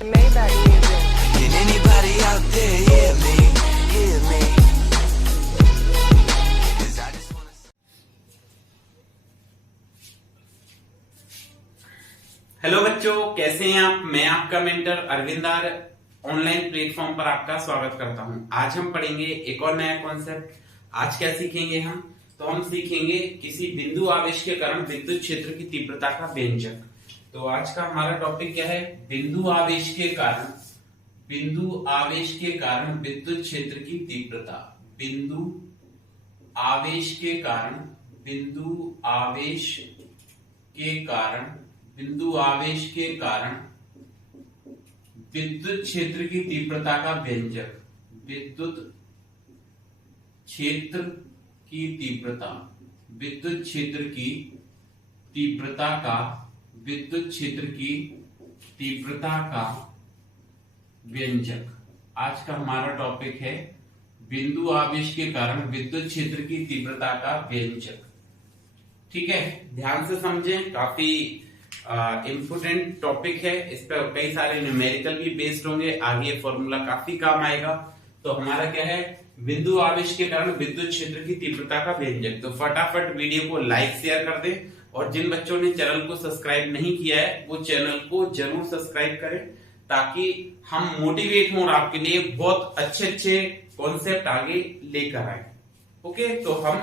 Maybach music. Can anybody out there hear me? Hear me? 'Cause I just wanna... hello बच्चों, कैसे हैं आप? मैं आपका मेंटर अरविंदार ऑनलाइन प्लेटफॉर्म पर आपका स्वागत करता हूं। आज हम पढ़ेंगे एक और नया कॉन्सेप्ट। आज क्या सीखेंगे हम? तो हम सीखेंगे किसी बिंदु आवेश के कारण विद्युत क्षेत्र की तीव्रता का व्यंजक। तो आज का हमारा टॉपिक क्या है? बिंदु आवेश के कारण विद्युत क्षेत्र की तीव्रता। बिंदु आवेश के कारण विद्युत क्षेत्र की तीव्रता का व्यंजक। विद्युत क्षेत्र की तीव्रता का व्यंजक। आज का हमारा टॉपिक है बिंदु आवेश के कारण विद्युत क्षेत्र की तीव्रता का व्यंजक। ठीक है, ध्यान से समझें, काफी इम्पोर्टेंट टॉपिक है। इस पर कई सारे न्यूमेरिकल भी बेस्ड होंगे, आगे फॉर्मूला काफी काम आएगा। तो हमारा क्या है? बिंदु आवेश के कारण विद्युत क्षेत्र की तीव्रता का व्यंजक। तो फटाफट वीडियो को लाइक शेयर कर दें, और जिन बच्चों ने चैनल को सब्सक्राइब नहीं किया है वो चैनल को जरूर सब्सक्राइब करें, ताकि हम मोटिवेट हों और आपके लिए बहुत अच्छे कॉन्सेप्ट आगे लेकर आए। ओके, तो हम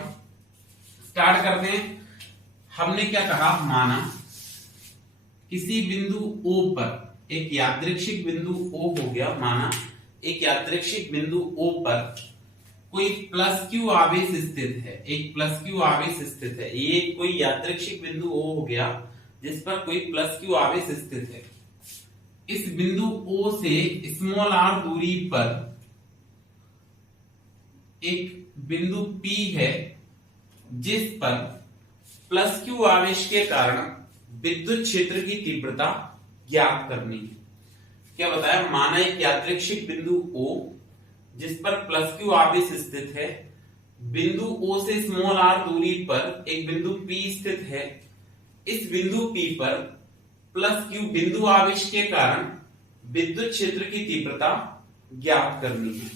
स्टार्ट करते हैं। हमने क्या कहा? माना किसी बिंदु O पर एक यादृच्छिक बिंदु O हो गया। माना एक यादृच्छिक बिंदु O पर कोई प्लस क्यू आवेश स्थित है। एक प्लस क्यू आवेश स्थित है। ये कोई यादृच्छिक बिंदु O हो गया जिस पर कोई प्लस क्यू आवेश स्थित है। इस बिंदु O से स्मॉल r दूरी पर एक बिंदु P है जिस पर प्लस क्यू आवेश के कारण विद्युत क्षेत्र की तीव्रता ज्ञात करनी है। क्या बताया? माना एक यादृच्छिक बिंदु O जिस पर प्लस क्यू आवेश स्थित है। बिंदु O से स्मॉल r दूरी पर एक बिंदु P स्थित है। इस बिंदु P पर प्लस क्यू बिंदु आवेश के कारण विद्युत क्षेत्र की तीव्रता ज्ञात करनी है।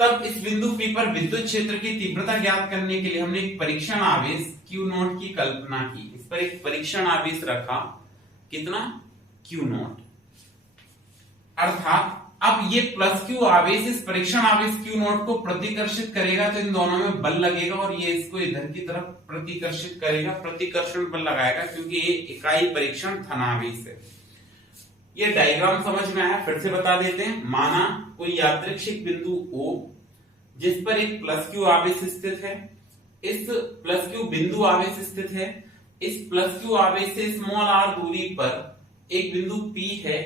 तब इस बिंदु P पर विद्युत क्षेत्र की तीव्रता ज्ञात करने के लिए हमने एक परीक्षण आवेश Q0 की कल्पना की। इस पर एक परीक्षण आवेश रखा। कितना? Q0। अर्थात अब ये प्लस क्यू आवेश इस परीक्षण आवेश Q0 को प्रतिकर्षित करेगा, तो इन दोनों में बल लगेगा और ये इसको इधर की तरफ प्रतिकर्षित करेगा। प्रतिकर्षण बल लगाएगा क्योंकि ये इकाई परीक्षण धनावेश है। ये डायग्राम समझ में आया? फिर से बता देते हैं। माना कोई यादृच्छिक बिंदु O जिस पर एक प्लस क्यू आवेश स्थित है। इस प्लस क्यू बिंदु आवेश स्थित है। इस प्लस क्यू आवेश से स्मॉल r दूरी पर एक बिंदु P है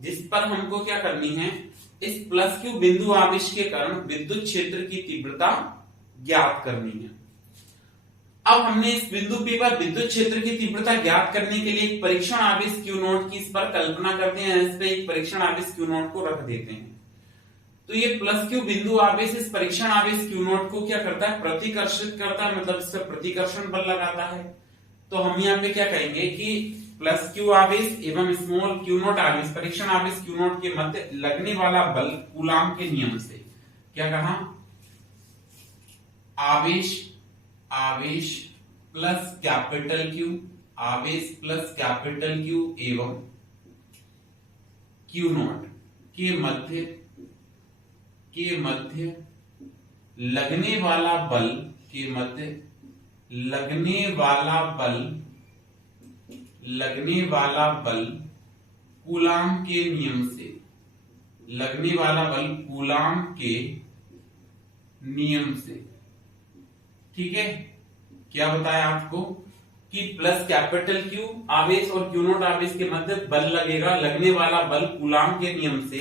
जिस पर हमको क्या करनी है? इस प्लस क्यू बिंदु आवेश के कारण विद्युत क्षेत्र की तीव्रता ज्ञात करनी है। अब हमने इस बिंदु P पर विद्युत क्षेत्र की तीव्रता ज्ञात करने के लिए एक परीक्षण आवेश Q0 की इस पर कल्पना करते हैं। इस पर एक परीक्षण आवेश Q0 को रख देते हैं। तो ये प्लस क्यू बिंदु आवेश इस परीक्षण आवेश Q0 को क्या करता है? प्रतिकर्षित करता है, मतलब इस पर प्रतिकर्षण बल लगाता है। तो हम यहाँ पे क्या कहेंगे कि प्लस क्यू आवेश एवं स्मॉल Q0 आवेश, परीक्षण आवेश Q0 के मध्य लगने वाला बल कूलाम के नियम से। क्या कहा? आवेश प्लस कैपिटल Q एवं Q0 के मध्य लगने वाला बल कूलाम के नियम से। ठीक है, क्या बताया आपको कि प्लस कैपिटल Q आवेश और Q0 आवेश के मध्य बल लगेगा, लगने वाला बल कूलाम के नियम से।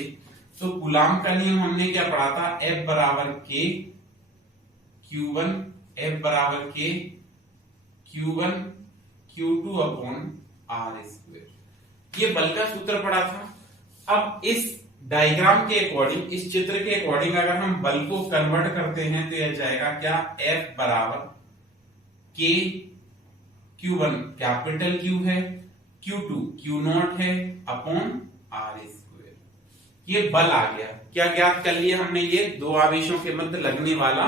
तो कूलाम का नियम हमने क्या पढ़ा था? F बराबर K Q1 F बराबर K Q1 Q2 upon R square. ये बल का सूत्र पढ़ा था। अब इस डायग्राम के अकॉर्डिंग, इस चित्र के अकॉर्डिंग अगर हम बल को कन्वर्ट करते हैं तो यह जाएगा क्या? F बराबर K Q1 कैपिटल Q है, Q2 Q0 है अपॉन R स्क्वायर। ये बल आ गया। क्या ज्ञात कर लिया हमने? ये दो आवेशों के मध्य लगने वाला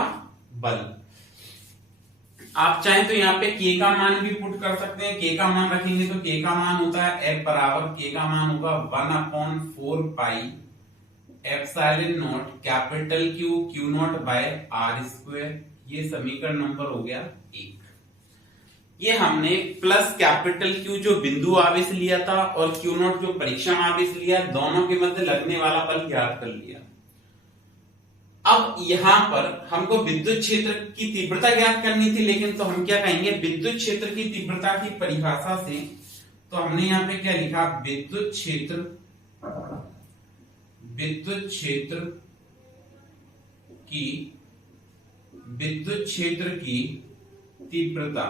बल। आप चाहें तो यहाँ पे के का मान भी पुट कर सकते हैं। के का मान रखेंगे तो के का मान होता है F बराबर, के का मान होगा 1/4 pi epsilon naught capital Q Q naught by R square. ये समीकरण नंबर हो गया 1। ये हमने प्लस कैपिटल Q जो बिंदु आवेश लिया था और Q नॉट जो परीक्षण आवेश लिया, दोनों के मध्य लगने वाला बल ज्ञात कर लिया। अब यहां पर हमको विद्युत क्षेत्र की तीव्रता ज्ञात करनी थी, लेकिन तो हम क्या कहेंगे, विद्युत क्षेत्र की तीव्रता की परिभाषा से तो हमने यहां पे क्या लिखा, विद्युत क्षेत्र की तीव्रता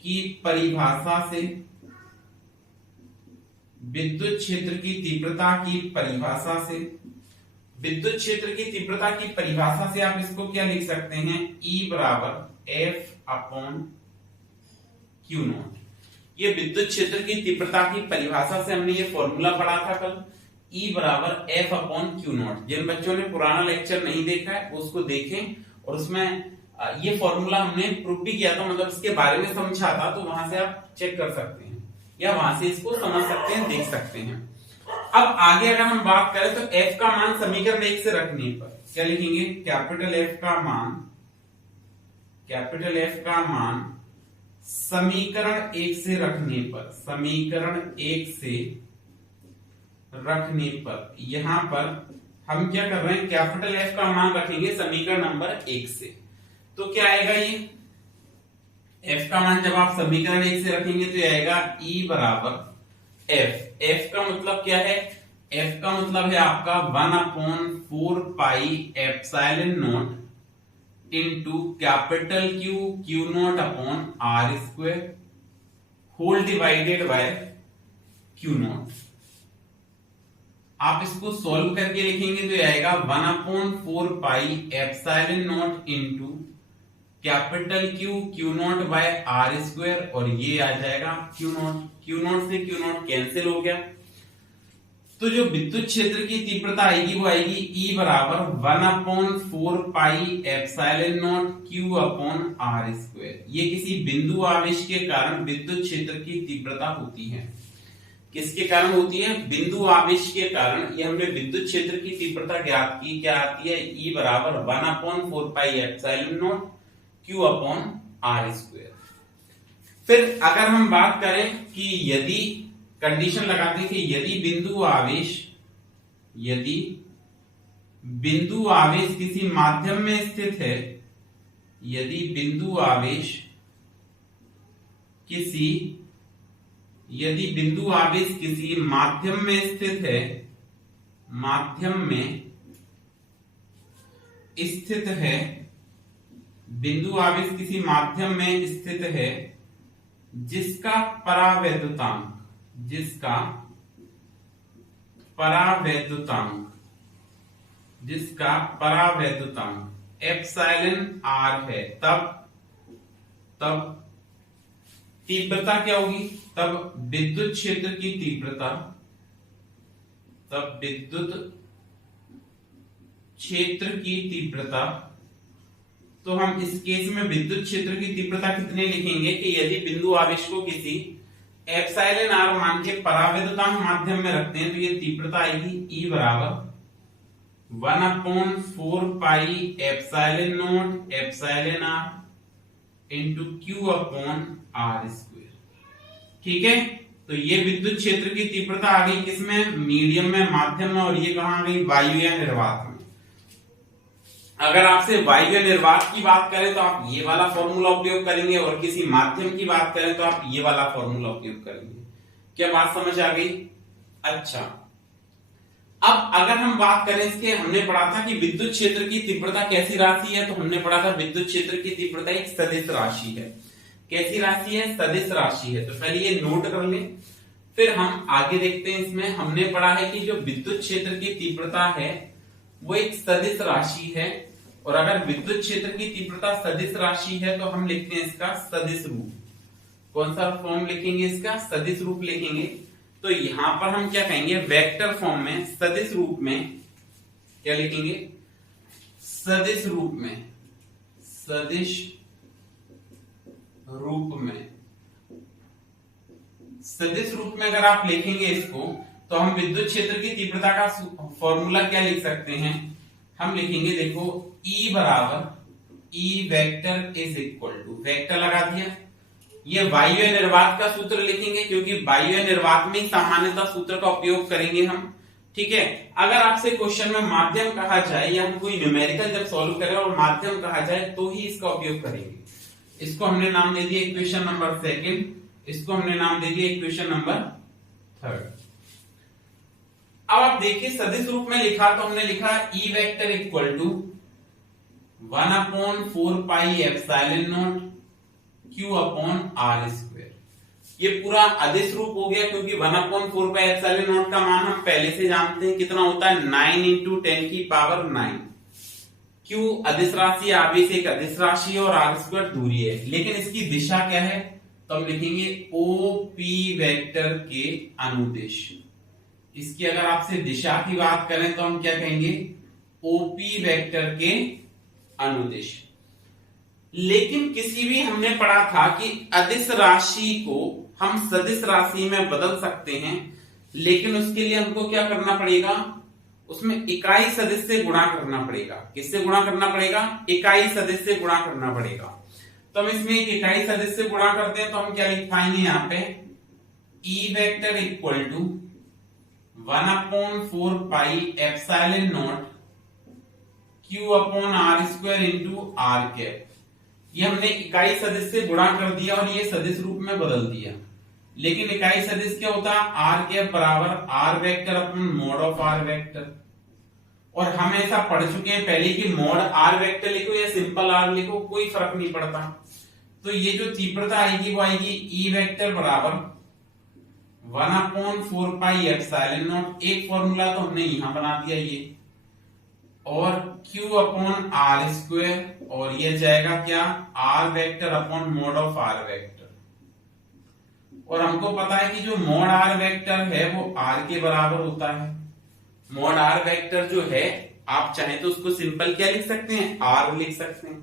की परिभाषा से, विद्युत क्षेत्र की तीव्रता की परिभाषा से, विद्युत क्षेत्र की तीव्रता की परिभाषा से आप इसको क्या लिख सकते हैं, E बराबर F/Q नॉट। ये विद्युत क्षेत्र की तीव्रता की परिभाषा से हमने ये फॉर्मूला पढ़ा था कल, E बराबर F/Q नॉट। जिन बच्चों ने पुराना लेक्चर नहीं देखा है उसको देखें, और उसमें ये फॉर्मूला हमने प्रूफ भी किया था, मतलब इसके बारे में समझा था, तो वहां से आप चेक कर सकते हैं या वहां से इसको समझ सकते हैं, देख सकते हैं। अब आगे अगर हम बात करें तो F का मान समीकरण 1 से रखने पर क्या लिखेंगे, कैपिटल F का मान समीकरण 1 से रखने पर, समीकरण 1 से रखने पर यहां पर हम क्या कर रहे हैं, कैपिटल F का मान रखेंगे समीकरण नंबर 1 से। तो क्या आएगा, ये F का मान जब आप समीकरण 1 से रखेंगे तो ये आएगा E बराबर F। F का मतलब क्या है, F का मतलब है आपका 1/4 pi epsilon naught into capital Q Q naught upon R square whole divided by Q naught. आप इसको सॉल्व करके लिखेंगे तो ये आएगा 1/4 pi epsilon naught into capital Q Q naught by R square, और ये आ जाएगा Q नॉट। Q नॉट से Q नॉट कैंसिल हो गया, तो जो विद्युत क्षेत्र की तीव्रता आएगी वो आएगी E बराबर 1/4 pi epsilon naught Q upon R square. ये किसी बिंदु आवेश के कारण विद्युत क्षेत्र की तीव्रता होती है। किसके कारण होती है, बिंदु आवेश के कारण। ये हमने विद्युत क्षेत्र की तीव्रता ज्ञात की, क्या आती है, E बराबर 1/4 pi epsilon naught Q upon R square. फिर अगर हम बात करें कि यदि कंडीशन लगाते हैं कि यदि बिंदु आवेश किसी माध्यम में स्थित है, यदि बिंदु आवेश किसी माध्यम में स्थित है, बिंदु आवेश किसी माध्यम में स्थित है जिसका परावैद्युतांक एप्सिलॉन R है, तब तीव्रता क्या होगी, तब विद्युत क्षेत्र की तीव्रता, तो हम इस केस में विद्युत क्षेत्र की तीव्रता कितने लिखेंगे कि यदि बिंदु आवेश को किसी एप्सिलॉन R मान के परावैद्युतांक माध्यम में रखते हैं तो ये तीव्रता आएगी E बराबर 1/4 pi epsilon not epsilon R into Q upon R square. ठीक है, तो ये विद्युत क्षेत्र की तीव्रता आ गई किसमें, मीडियम में, माध्यम में, और ये कहां आ गई, वायु या निर्वात में। अगर आपसे वायु या निर्वात की बात करें तो आप ये वाला फॉर्मूला उपयोग करेंगे, और किसी माध्यम की बात करें तो आप ये वाला फॉर्मूला उपयोग करेंगे। क्या बात समझ आ गई? अच्छा, अब अगर हम बात करें इसके, हमने पढ़ा था कि विद्युत क्षेत्र की तीव्रता कैसी राशि है, तो हमने पढ़ा था विद्युत क्षेत्र की तीव्रता एक सदिश राशि है। कैसी राशि है, सदिश राशि है। तो पहले ये नोट कर लें, फिर हम आगे देखते हैं। इसमें हमने पढ़ा है कि जो विद्युत क्षेत्र की तीव्रता है वो एक सदिश राशि है, और अगर विद्युत क्षेत्र की तीव्रता सदिश राशि है तो हम लिखते हैं इसका सदिश रूप। कौन सा फॉर्म लिखेंगे इसका, सदिश रूप लिखेंगे। तो यहां पर हम क्या कहेंगे, वेक्टर फॉर्म में, सदिश रूप में क्या लिखेंगे, सदिश रूप में, सदिश रूप में, सदिश रूप में अगर आप लिखेंगे इसको, तो हम विद्युत क्षेत्र की तीव्रता का फॉर्मूला क्या लिख सकते हैं, हम लिखेंगे, देखो E बराबर E vector is equal to, vector लगा दिया, ये वायु निर्वात का सूत्र लिखेंगे क्योंकि वायु निर्वात में सामान्यतः सूत्र का उपयोग करेंगे हम। ठीक है, अगर आपसे क्वेश्चन में माध्यम कहा जाए या हम कोई न्यूमेरिकल जब सॉल्व करें और माध्यम कहा जाए तो ही इसका उपयोग करेंगे। इसको हमने नाम दे दिया इक्वेशन नंबर सेकंड, इसको हमने नाम दे दिया इक्वेशन नंबर थर्ड। अब आप देखिए सदिश रूप में लिखा तो हमने लिखा E vector equal to 1/4 pi epsilon naught Q upon R square. ये पूरा अदिश रूप हो गया क्योंकि 1/4 पाई एप्सिलॉन नॉट का मान हम पहले से जानते हैं कितना होता है, 9 × 10⁹। Q अदिश राशि, आवेश एक अदिश राशि है और R स्क्वायर दूरी है, लेकिन इसकी दिशा क्या है, तो हम लिखेंगे OP वेक्टर के अनुदिश। इसकी अगर आपसे दिशा की बात करें तो हम क्या कहेंगे, OP वेक्टर के अनुदिश। लेकिन किसी भी हमने पढ़ा था कि अदिश राशि को हम सदिश राशि में बदल सकते हैं, लेकिन उसके लिए हमको क्या करना पड़ेगा, उसमें इकाई सदिश से गुणा करना पड़ेगा। किससे गुणा करना पड़ेगा, इकाई सदिश से गुणा करना पड़ेगा। तो हम इसमें एक इकाई सदिश से गुणा करते हैं तो हम क्या लिख पाएंगे यहाँ पे, E vector equal to 1/4 pi epsilon naught Q upon R square into R cap. ये हमने इकाई सदिश से गुणा कर दिया और ये सदिश रूप में बदल दिया, लेकिन इकाई सदिश क्या होता है, R कैप बराबर R vector upon mode of R vector. और हम ऐसा पढ़ चुके हैं पहले कि मोड R वेक्टर लिखो या सिंपल R लिखो कोई फर्क नहीं पड़ता। तो ये जो तीव्रता आएगी वो आएगी E वेक्टर बराबर 1/4 पाई एप्सिलॉन नॉट, एक फॉर्मूला तो हमने यहां बना दिया ये, और Q अपॉन R स्क्वायर, और ये जाएगा क्या, R vector upon mode of R vector. और हमको पता है कि जो मोड R वेक्टर है वो R के बराबर होता है। मोड R वेक्टर जो है, आप चाहे तो उसको सिंपल क्या लिख सकते हैं, R लिख सकते हैं।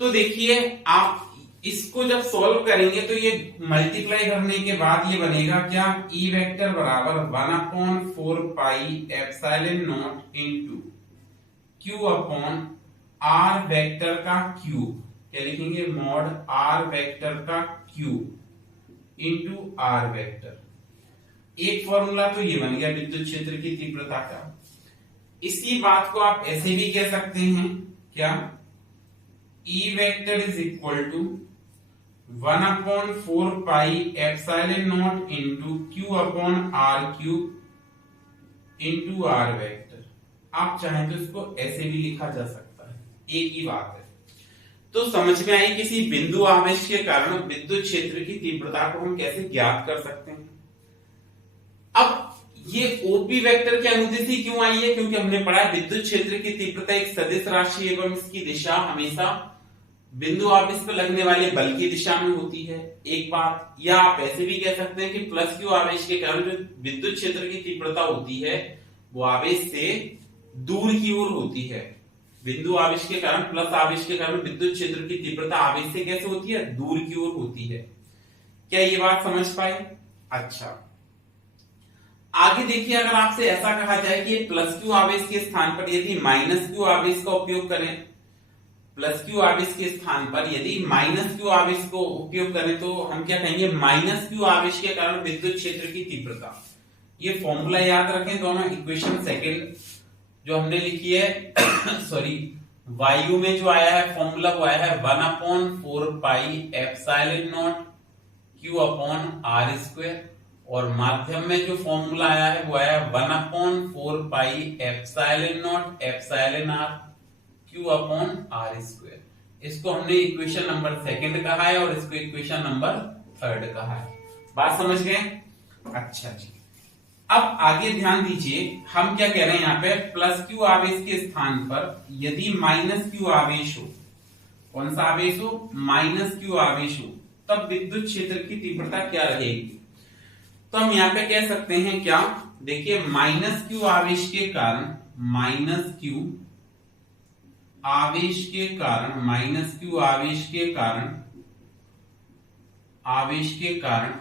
तो देखिए आप इसको जब सॉल्व करेंगे तो ये मल्टीप्लाई करने के बाद ये बनेगा क्या, E वेक्टर बराबर 1/4 pi epsilon naught into Q upon R vector का क्यूब, क्या लिखेंगे, मॉड R वेक्टर का क्यूब इंटू R वेक्टर। एक फॉर्मूला तो ये बन गया विद्युत क्षेत्र की तीव्रता का। इसी बात को आप ऐसे भी कह सकते हैं क्या, E vector is equal to 1/4 pi epsilon naught into Q upon R cube into R vector. आप चाहें तो इसको ऐसे भी लिखा जा सकता है, एक ही बात है। तो समझ में आई किसी बिंदु आवेश के कारण विद्युत क्षेत्र की तीव्रता को हम कैसे ज्ञात कर सकते हैं। अब ये OP वेक्टर के अनुदिश ही क्यों आई है, क्योंकि हमने पढ़ा है विद्युत क्षेत्र की तीव्रता एक सदिश राशि एवं इसकी दिशा हमेशा बिंदु आवेश पर लगने वाले बल की दिशा में होती है, एक बात। या आप ऐसे भी कह सकते हैं कि प्लस Q आवेश के कारण जो विद्युत क्षेत्र की तीव्रता होती है वो आवेश से दूर की ओर होती है। बिंदु आवेश के कारण, प्लस आवेश के कारण विद्युत क्षेत्र की तीव्रता आवेश से कैसे होती है, दूर की ओर होती है। क्या ये बात समझ पाए? अच्छा, आगे देखिए, अगर आपसे ऐसा कहा जाए कि प्लस Q आवेश के स्थान पर यदि माइनस Q आवेश का उपयोग करें, प्लस Q आवेश के स्थान पर यदि माइनस Q आवेश को उपयोग करें तो हम क्या कहेंगे, माइनस Q आवेश के कारण विद्युत क्षेत्र की तीव्रता। ये फॉर्मूला याद रखें दोनों, इक्वेशन सेकंड जो हमने लिखी है सॉरी वायु में जो आया है फॉर्मूला वो आया है 1/4 pi epsilon naught Q upon R square, और माध्यम में जो फॉर्मूला आया है वो आया 1/4 pi epsilon not epsilon R Q upon R square. इसको हमने इक्वेशन नंबर सेकंड कहा है और इसको इक्वेशन नंबर थर्ड कहा है। बात समझ गए? अच्छा जी, अब आगे ध्यान दीजिए, हम क्या कह रहे हैं यहाँ पे, प्लस Q आवेश के स्थान पर यदि माइनस Q आवेश हो, कौन सा आवेश हो, माइनस Q आवेश हो, तब विद्युत क्षेत्र की तीव्रता क्या रहेगी। तो हम यहाँ पे कह सकते हैं क्या, देखिए माइनस क्यू आवेश के कारण, माइनस क्यू आवेश के कारण, माइनस क्यू आवेश के कारण, आवेश के कारण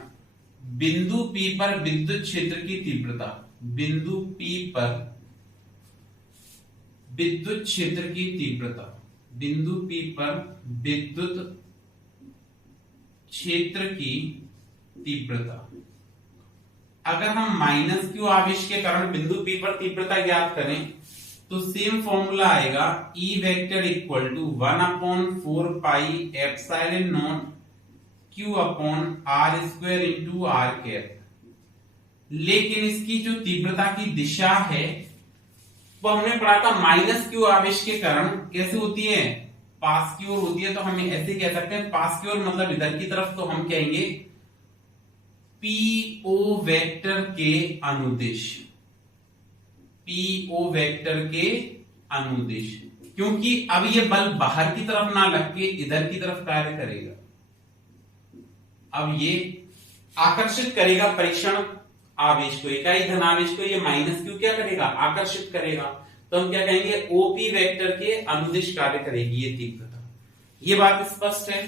बिंदु P पर विद्युत क्षेत्र की तीव्रता, बिंदु P पर विद्युत क्षेत्र की तीव्रता, बिंदु P पर विद्युत क्षेत्र की तीव्रता। अगर हम माइनस क्यू आवेश के कारण बिंदु P पर तीव्रता ज्ञात करें तो सेम फॉर्मूला आएगा, E vector equal to 1/4 pi epsilon naught Q upon R square into R cap. लेकिन इसकी जो तीव्रता की दिशा है वो हमने पढ़ा था माइनस क्यू आवेश के कारण कैसे होती है, पास की ओर होती है। तो हम ऐसे कह सकते हैं पास की ओर मतलब इधर की तरफ, तो हम कहेंगे PO वेक्टर के अनुदिश, PO वेक्टर के अनुदिश, क्योंकि अब ये बल बाहर की तरफ ना लग के इधर की तरफ कार्य करेगा। अब ये आकर्षित करेगा परीक्षण आवेश को, इकाई धन आवेश को, ये माइनस क्यू क्या करेगा, आकर्षित करेगा। तो हम क्या कहेंगे, ओपी वेक्टर के अनुदिश कार्य करेगी ये तीव्रता। ये बात स्पष्ट है।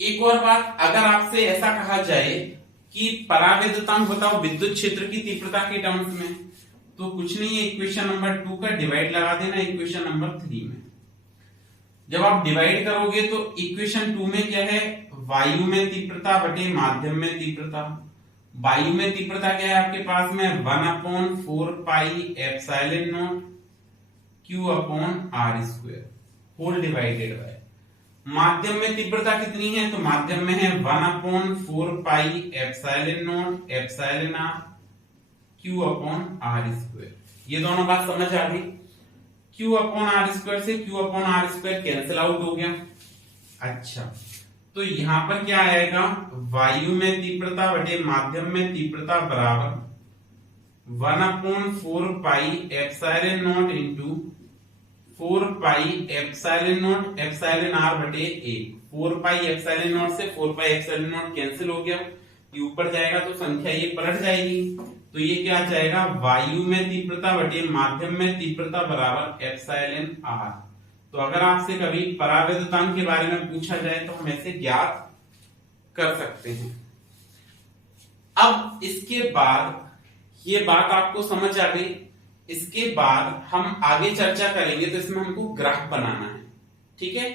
एक और बात, अगर आपसे ऐसा कहा जाए कि पराविद्युतांक बताओ विद्युत क्षेत्र की तीव्रता के टर्म्स में, तो कुछ नहीं है, इक्वेशन नंबर 2 का डिवाइड लगा देना इक्वेशन नंबर 3 में। जब आप डिवाइड करोगे तो इक्वेशन 2 में क्या है, वायु में तीव्रता बटे माध्यम में तीव्रता। वायु में तीव्रता क्या है आपके पास में, 1/4 pi epsilon naught Q upon R square whole divided by. माध्यम में तीव्रता कितनी है, तो माध्यम में है 1/4 pi epsilon not epsilon R Q upon R square. ये दोनों बात समझ आ गई। Q अपॉन R स्क्वायर से Q upon R square cancel out हो गया। अच्छा, तो यहां पर क्या आएगा, वायु में तीव्रता बटे माध्यम में तीव्रता बराबर 1/4 pi epsilon naught into 4 pi epsilon not epsilon R बटे 1। 4 पाई एप्सिलॉन नॉट से 4 पाई एप्सिलॉन नॉट कैंसिल हो गया, ये ऊपर जाएगा तो संख्या ये पलट जाएगी। तो ये क्या आ जाएगा, वायु में तीव्रता बटे माध्यम में तीव्रता बराबर एप्सिलॉन R। तो अगर आपसे कभी पराविद्युतांक के बारे में पूछा जाए तो हम ऐसे ज्ञात कर सकते हैं। अब इसके बाद ये बात आपको समझ आ गई। इसके बाद हम आगे चर्चा करेंगे, तो इसमें हमको ग्राफ बनाना है। ठीक है,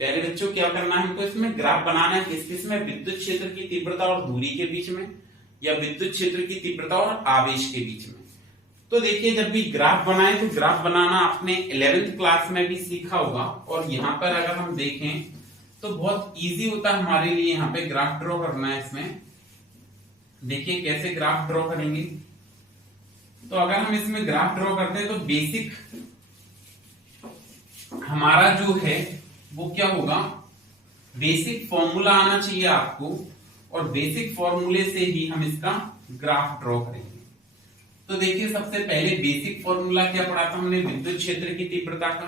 पहले बच्चों क्या करना है, हमको इसमें ग्राफ बनाना है। किस किस में, विद्युत क्षेत्र की तीव्रता और दूरी के बीच में, या विद्युत क्षेत्र की तीव्रता और आवेश के बीच में। तो देखिए, जब भी ग्राफ बनाए तो ग्राफ बनाना आपने 11th क्लास में भी सीखा होगा। और यहाँ पर अगर हम देखें तो बहुत इजी होता है हमारे लिए यहाँ पे ग्राफ ड्रॉ करना है। इसमें देखिए कैसे ग्राफ ड्रॉ करेंगे। तो अगर हम इसमें ग्राफ ड्रॉ करते हैं तो बेसिक हमारा जो है वो क्या होगा, बेसिक फॉर्मूला आना चाहिए आपको, और बेसिक फॉर्मूले से ही हम इसका ग्राफ ड्रॉ करेंगे। तो देखिए, सबसे पहले बेसिक फॉर्मूला क्या पढ़ा था हमने, विद्युत क्षेत्र की तीव्रता का।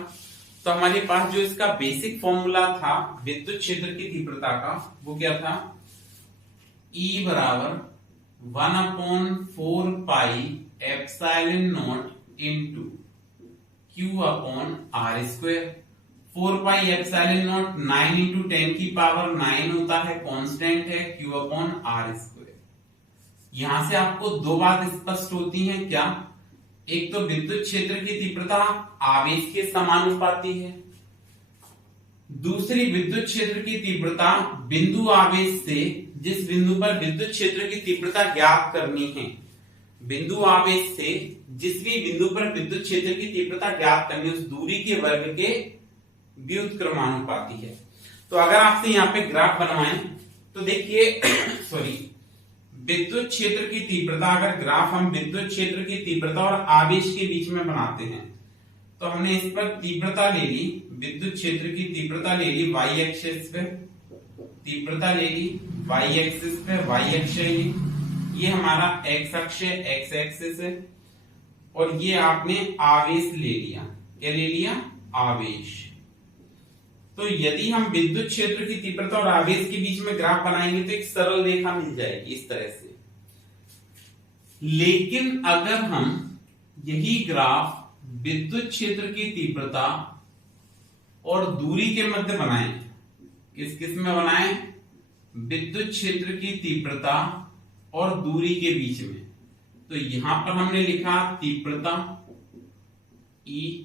तो हमारे पास जो इसका बेसिक फॉर्मूला था विद्युत क्षेत्र की तीव्रता का, वो क्या था, E बराबर 1/4 pi epsilon naught into Q upon R square. 4 pi epsilon not 9 into 10 की पावर 9 होता है, कांस्टेंट है, Q अपॉन R स्क्वायर। यहां से आपको दो बात स्पष्ट होती है, क्या, एक तो विद्युत क्षेत्र की तीव्रता आवेश के समानुपाती है, दूसरी विद्युत क्षेत्र की तीव्रता बिंदु आवेश से जिस बिंदु पर विद्युत क्षेत्र की तीव्रता ज्ञात करनी है, बिंदु आवेश से जिस भी बिंदु पर विद्युत क्षेत्र की तीव्रता ज्ञात करनी है उस दूरी के वर्ग के व्युत्क्रमानुपाती है। तो अगर आपसे यहाँ पे ग्राफ बनवाएं तो देखिए सॉरी विद्युत क्षेत्र की तीव्रता, अगर ग्राफ हम विद्युत क्षेत्र की तीव्रता और आवेश के बीच में बनाते हैं तो हमने इस पर तीव्रता ले ली, विद्युत क्षेत्र की तीव्रता ले ली y एक्सिस पे, तीव्रता ले ली y एक्सिस पे, y अक्ष है ये हमारा x अक्ष है, x एक्सिस है, और ये आपने आवेश ले लिया। क्या ले लिया, आवेश। तो यदि हम विद्युत क्षेत्र की तीव्रता और आवेश के बीच में ग्राफ बनाएंगे तो एक सरल रेखा मिल जाएगी इस तरह से। लेकिन अगर हम यही ग्राफ विद्युत क्षेत्र की तीव्रता और दूरी के मध्य बनाएं, किस में बनाएं? विद्युत क्षेत्र की तीव्रता और दूरी के बीच में। तो यहां पर हमने लिखा तीव्रता E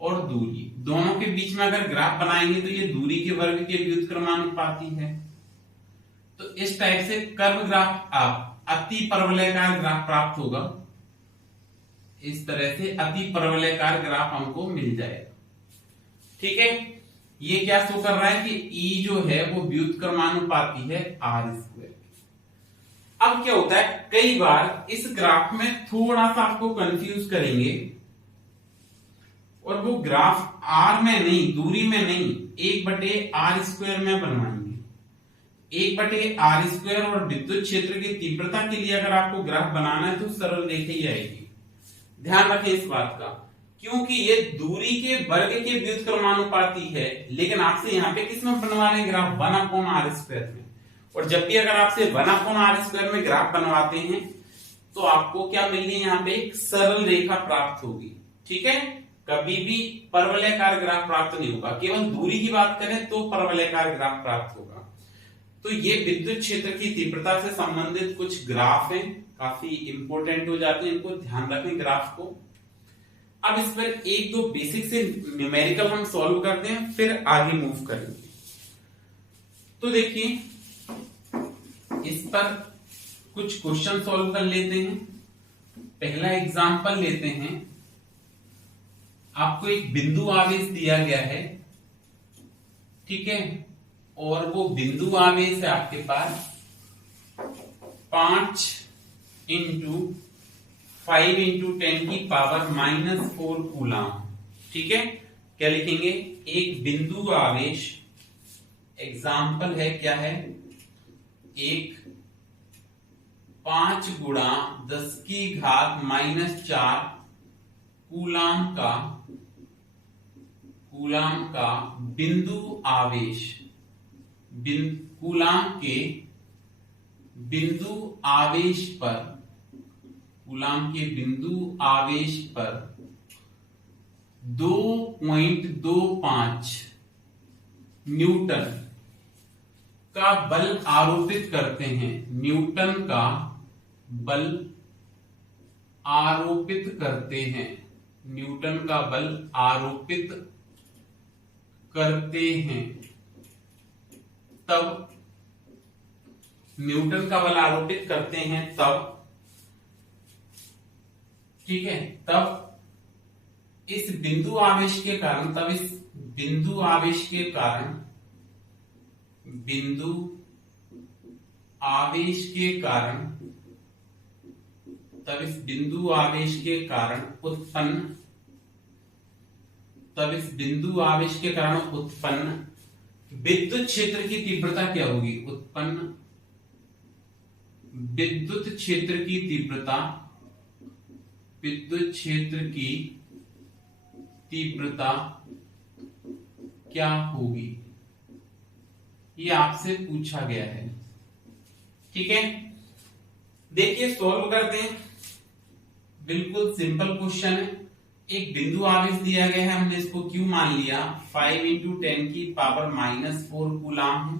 और दूरी, दोनों के बीच में अगर ग्राफ बनाएंगे तो ये दूरी के वर्ग के व्युत्क्रमानुपाती है। तो इस टाइप से कर्व ग्राफ आप अति परवलयकार ग्राफ प्राप्त होगा। इस तरह से अति परवलयकार ग्राफ हमको मिल जाएगा। ठीक है, ये क्या शो कर रहा है कि E जो है वो व्युत्क्रमानुपाती है R²। अब क्या होता है, कई बार इस ग्राफ में थोड़ा सा आपको कंफ्यूज करेंगे और वो ग्राफ R में नहीं, दूरी में नहीं, 1/r² में बनवाएंगे। 1/r² और विद्युत क्षेत्र की तीव्रता के लिए अगर आपको ग्राफ बनाना है तो सरल रेखा ही आएगी। ध्यान रखें इस बात का, क्योंकि ये दूरी के वर्ग के व्युत्क्रमानुपाती है, लेकिन आपसे यहाँ पे किस में बनवा रहे हैं ग्राफ? 1/r² में। और जब भी अगर आपसे 1/r² में ग्राफ बनवाते हैं तो आपको क्या मिलेगी? यहाँ पे एक सरल रेखा प्राप्त होगी। ठीक है, कभी भी परवलयकार ग्राफ प्राप्त नहीं होगा, केवल दूरी की बात करें तो परवलयकार ग्राफ प्राप्त होगा। तो ये विद्युत क्षेत्र की तीव्रता से संबंधित कुछ ग्राफ हैं, काफी इंपॉर्टेंट हो जाते हैं, इनको ध्यान रखें ग्राफ को। अब इस पर एक दो बेसिक से न्यूमेरिकल हम सॉल्व करते हैं, फिर आगे मूव करेंगे। तो देखिए, इस पर कुछ क्वेश्चन सॉल्व कर लेते हैं। पहला एग्जांपल लेते हैं। आपको एक बिंदु आवेश दिया गया है, ठीक है, और वो बिंदु आवेश है आपके पास 5 × 5 × 10⁻⁻⁴ कूलाम। ठीक है, क्या लिखेंगे? एक बिंदु आवेश, एग्जाम्पल है, क्या है? एक 5 × 10⁻⁻⁴ कूलाम का बिंदु आवेश, कूलाम के बिंदु आवेश पर, कूलाम के बिंदु आवेश पर 2.25 न्यूटन का बल आरोपित करते हैं। न्यूटन का बल आरोपित करते हैं, न्यूटन का बल आरोपित करते हैं, तब न्यूटन का बल आरोपित करते हैं तब, ठीक है, तब इस बिंदु आवेश के कारण, तब इस बिंदु आवेश के कारण, बिंदु आवेश के कारण, तब इस बिंदु आवेश के कारण उत्पन्न, तब इस बिंदु आवेश के कारण उत्पन्न विद्युत क्षेत्र की तीव्रता क्या होगी? उत्पन्न विद्युत क्षेत्र की तीव्रता, विद्युत क्षेत्र की तीव्रता क्या होगी? ये आपसे पूछा गया है। ठीक है, देखिए सॉल्व करते हैं। बिल्कुल सिंपल क्वेश्चन है। एक बिंदु आवेश दिया गया है, हमने इसको क्यू मान लिया, 5 × 10⁻⁻⁴ कूलाम है,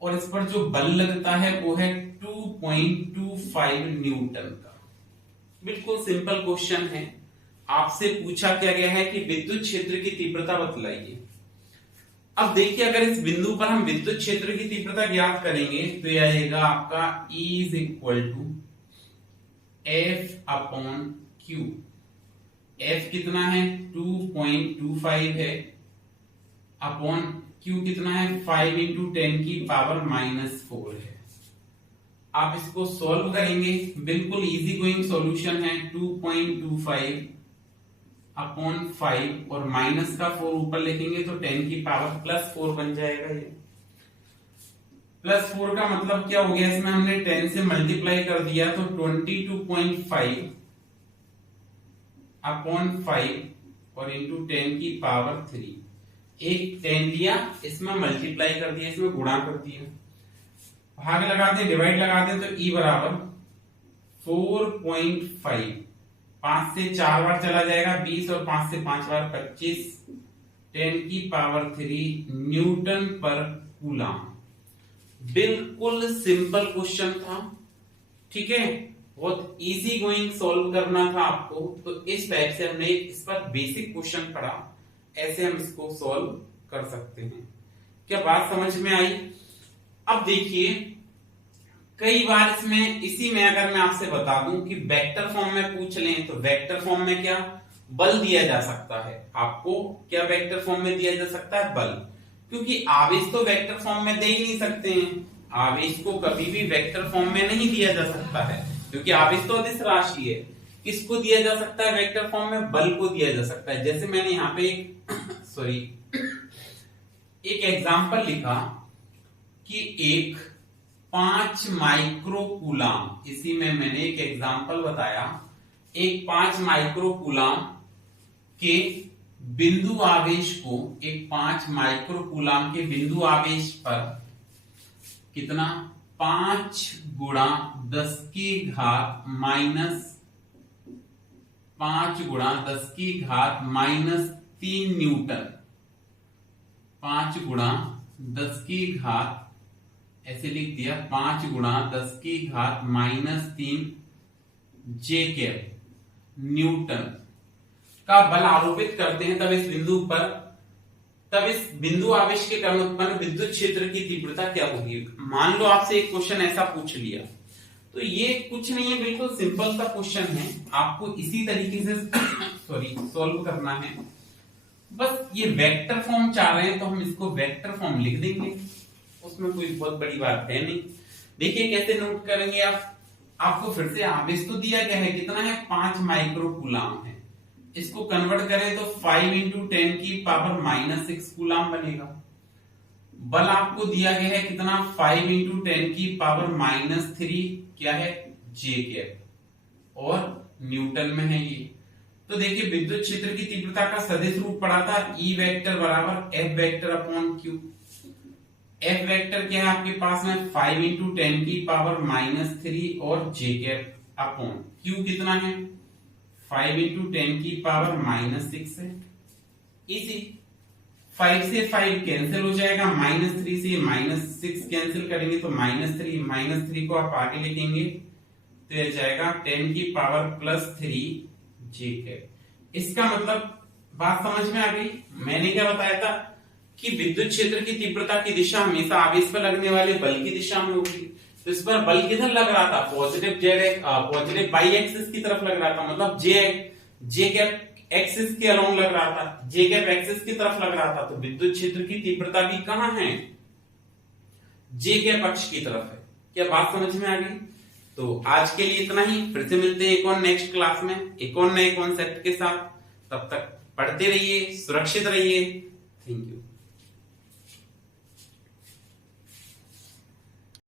और इस पर जो बल लगता है वो है 2.25 न्यूटन का। बिल्कुल सिंपल क्वेश्चन है। आपसे पूछा क्या गया है कि विद्युत क्षेत्र की तीव्रता बतलाइए। अब देखिए, अगर इस बिंदु पर हम विद्युत क्षेत्र की तीव्रता ज्ञात करेंगे तो यह आएगा आपका E = F/Q। F कितना है? 2.25 है, अपॉन Q कितना है? 5 × 10⁻⁻⁴ है। आप इसको सॉल्व करेंगे, बिल्कुल इजी गोइंग सॉल्यूशन है। 2.25 अपॉन 5 और माइनस का 4 ऊपर लिखेंगे तो 10⁻+4 बन जाएगा। ये +4 का मतलब क्या हो गया? इसमें हमने 10 से मल्टीप्लाई कर दिया तो 22.5 अपॉन 5 और इंटू 10⁻3। एक 10 लिया, इसमें मल्टीप्लाई कर दिया, इसमें गुणा कर दिया, भाग लगाते हैं, डिवाइड लगाते हैं तो E बराबर 4.5, 5 से 4 बार चला जाएगा 20 और 5 से 5 बार 25, 10⁻³ न्यूटन पर कूलम। बिल्कुल सिंपल क्वेश्चन था, ठीक है, बहुत इजी गोइंग सॉल्व करना था आपको। तो इस टाइप से हमने इस पर बेसिक क्वेश्चन पढ़ा, ऐसे हम इसको सॉल्व कर सकते हैं। क्या बात समझ में आई? अब देखिए, कई बार इसमें इसी में अगर मैं आपसे बता दूं कि वेक्टर फॉर्म में पूछ लें, तो वेक्टर फॉर्म में क्या बल दिया जा सकता है आपको? क्या वेक्टर फॉर्म में दिया जा सकता है? बल। क्योंकि आवेश तो वेक्टर फॉर्म में दे ही नहीं सकते हैं, आवेश को कभी भी वेक्टर फॉर्म में नहीं दिया जा सकता है, क्योंकि आवेश तो अदिश राशि है। किसको दिया जा सकता है वेक्टर फॉर्म में? बल को दिया जा सकता है। जैसे मैंने यहाँ पे एक एग्जांपल लिखा कि एक 5 माइक्रो कूलम, इसी में मैंने एक एग्जांपल बताया, एक 5 माइक्रो कूलम के बिंदु आवेश को, एक 5 माइक्रो कूलम के बिंदु आवेश पर कितना 5 गुणा 10 की घात माइनस 5 गुणा 10 की घात माइनस 3 न्यूटन, 5 गुणा 10 की घात, ऐसे लिख दिया, 5 गुणा 10 की घात माइनस 3 J न्यूटन का बल आरोपित करते हैं, तब इस बिंदु पर, तब इस बिंदु आवेश के कारण उत्पन्न विद्युत क्षेत्र की तीव्रता क्या होगी? मान लो आपसे एक क्वेश्चन ऐसा पूछ लिया, तो ये कुछ नहीं है, बिल्कुल सिंपल सा क्वेश्चन है, आपको इसी तरीके से सॉल्व करना है। बस ये वेक्टर फॉर्म चाह रहे हैं तो हम इसको वेक्टर फॉर्म लिख देंगे, उसमें कोई बहुत बड़ी बात है नहीं। देखिए कैसे नोट करेंगे आप, आपको फिर से आवेश तो दिया गया है, कितना है? 5 माइक्रो कूलम है। इसको कन्वर्ट करें तो 5 × 10⁻⁻6 कूलम बनेगा। बल आपको दिया गया है कितना? 5 × 10⁻³ क्या है? J, और न्यूटन में है ये। तो देखिए विद्युत क्षेत्र की तीव्रता का सदिश रूप पड़ा था, E वेक्टर बराबर F vector upon Q। F vector क्या है आपके पास में? 5 × 10⁻³ और J अपॉन Q कितना है? 5 × 10⁻6 है। इसी 5 से 5 कैंसिल हो जाएगा, -3 से -6 कैंसिल करेंगे तो -3 को आप आगे लिखेंगे तो यह जाएगा 10⁻+3 J। इसका मतलब बात समझ में आ गई? मैंने क्या बताया था कि विद्युत क्षेत्र की तीव्रता की दिशा हमेशा आवेश पर लगने वाले बल की दिशा में होगी। तो इस पर बल किधर लग रहा था? पॉजिटिव बाई एक्सिस की तरफ लग रहा था, मतलब जे कैप एक्सिस के अलोंग लग रहा था, जे कैप एक्सिस की तरफ लग रहा था। तो विद्युत क्षेत्र की तीव्रता भी कहां है? जे कैप अक्ष की तरफ है। क्या बात समझ में आ गई? तो आज के लिए इतना ही, फिर से मिलते हैं एक और नेक्स्ट क्लास में एक और नए कॉन्सेप्ट के साथ। तब तक पढ़ते रहिए, सुरक्षित रहिए। Thank you.